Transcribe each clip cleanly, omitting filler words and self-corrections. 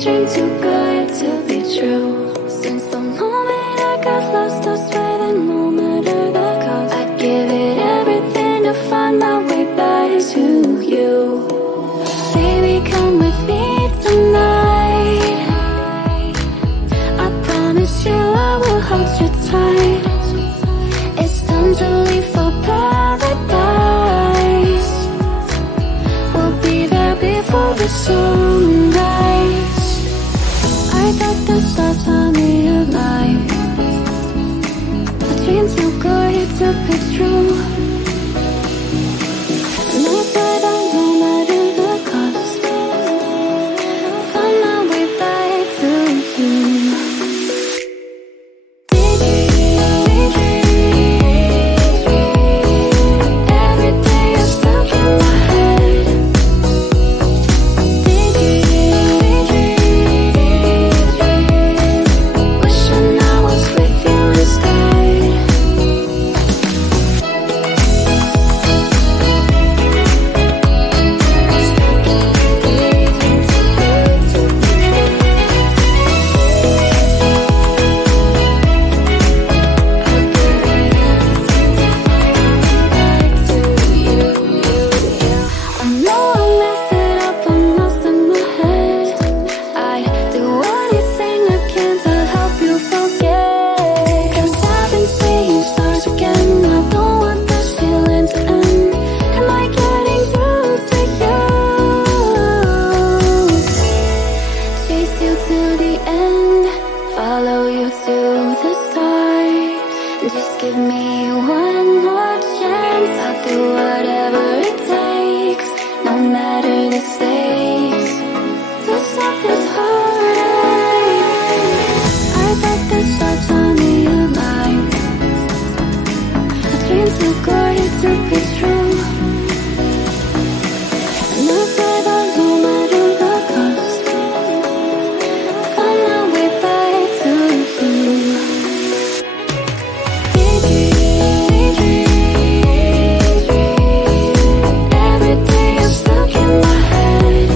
dream too good to be true. Since the moment I got lost, I swear that no matter the cost, I'd give it everything to find my way back to you. Baby, come with me tonight. I promise you I will hold you tight. It's time to leave for paradise. We'll be there before the sunrise. I got the stars on me at night. A dream too good to be true. No side on no matter the cost. Find my way back to you. Every day you're stuck in my head. Wishing I was with you instead. I know I messed it up, I'm lost in my head. I'd do anything I can to help you forget. 'Cause I've been seeing stars again. I don't want this feeling to end. Am I getting through to you? Chase you to the end, follow you to the start. Just give me one more chance. I'll do whatever it takes, no matter the stakes. To stop this heartache. I got the stars on me at night. A dream too good to be true. No side on no matter the cost. Find my way back to you. Every day you're stuck in my head.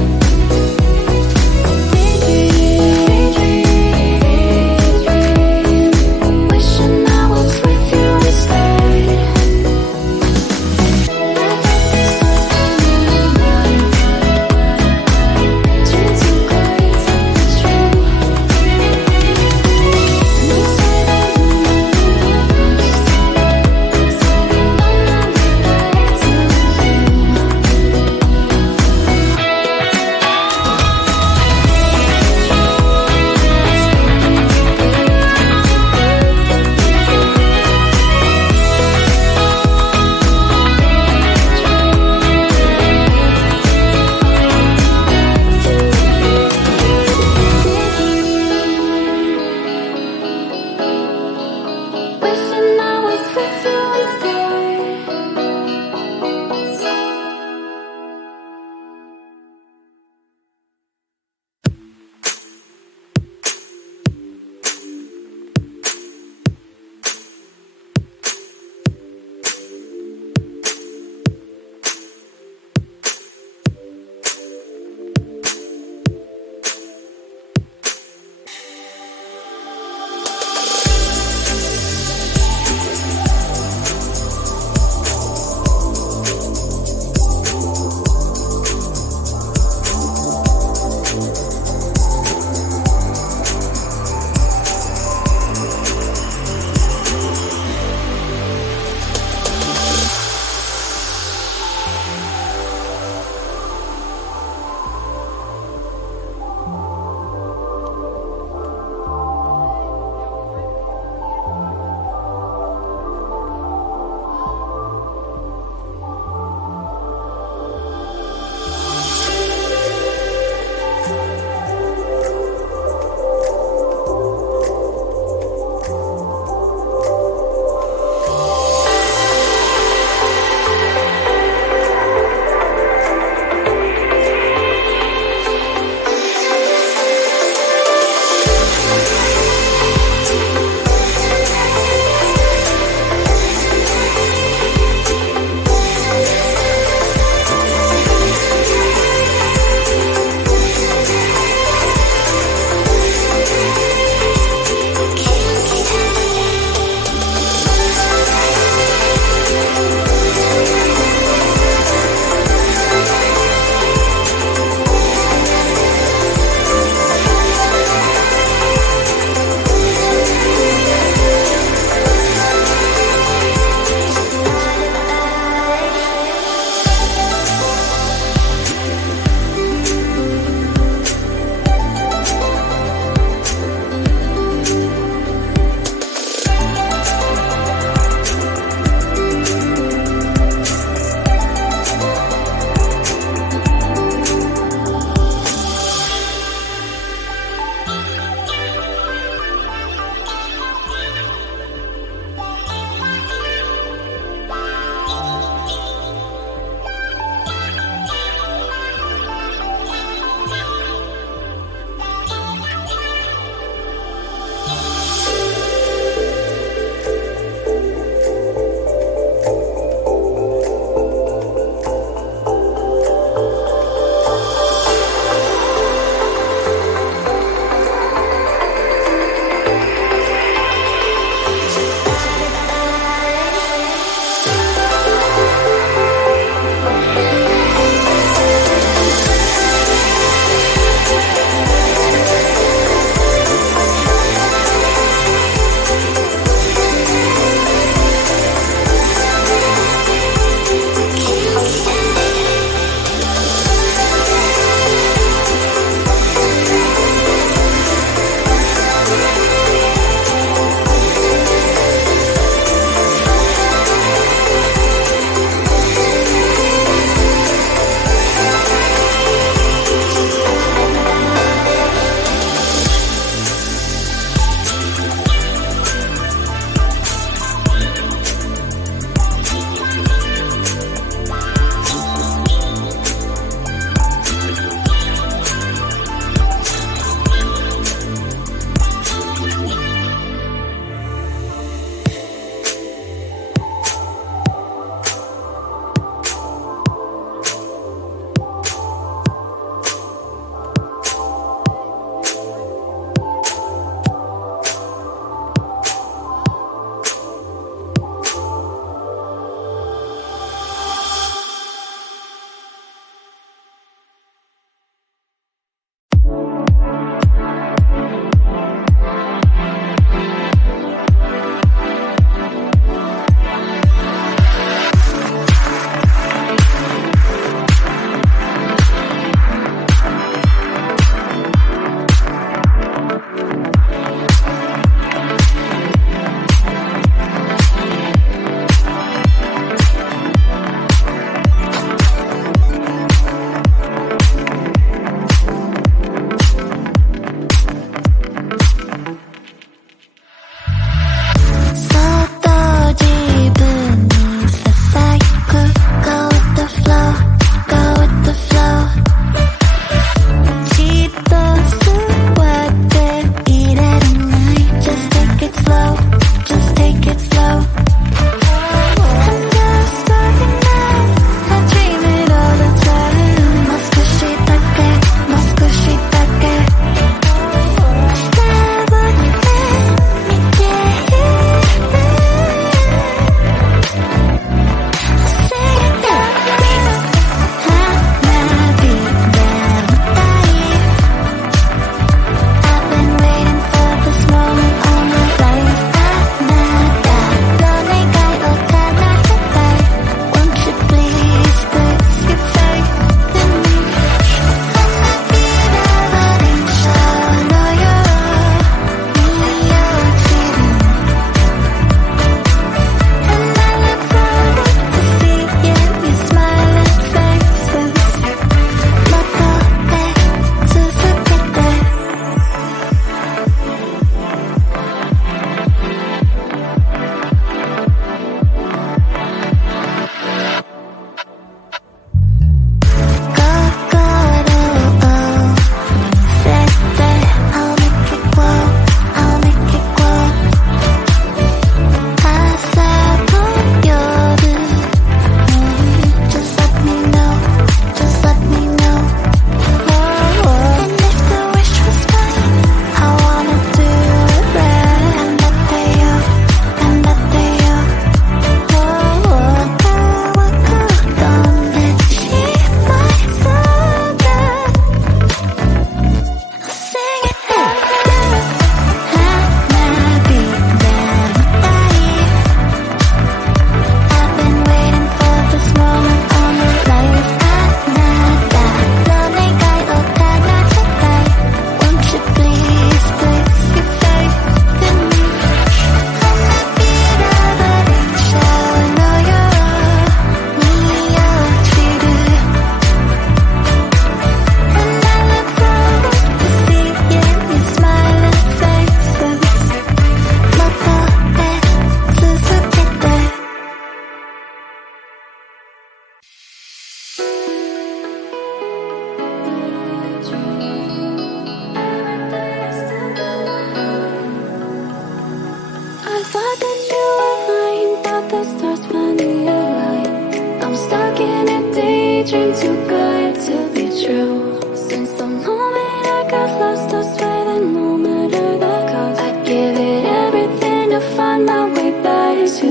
thought that you were mine, thought the stars finally aligned. I'm stuck in a daydream, too good to be true. Since the moment I got lost, I swear that no matter the cost, I'd give it everything to find my way back to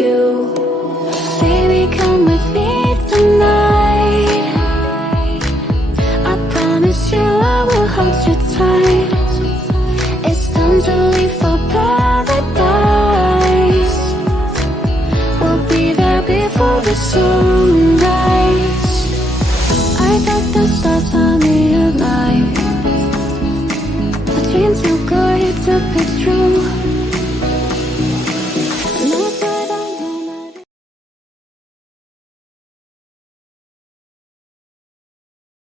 you. Baby, come with me tonight. I promise you I will hold you tight. It's time to leave for paradise. We'll be there before the sunrise. I thought the stars finally aligned. A dream too good to be true.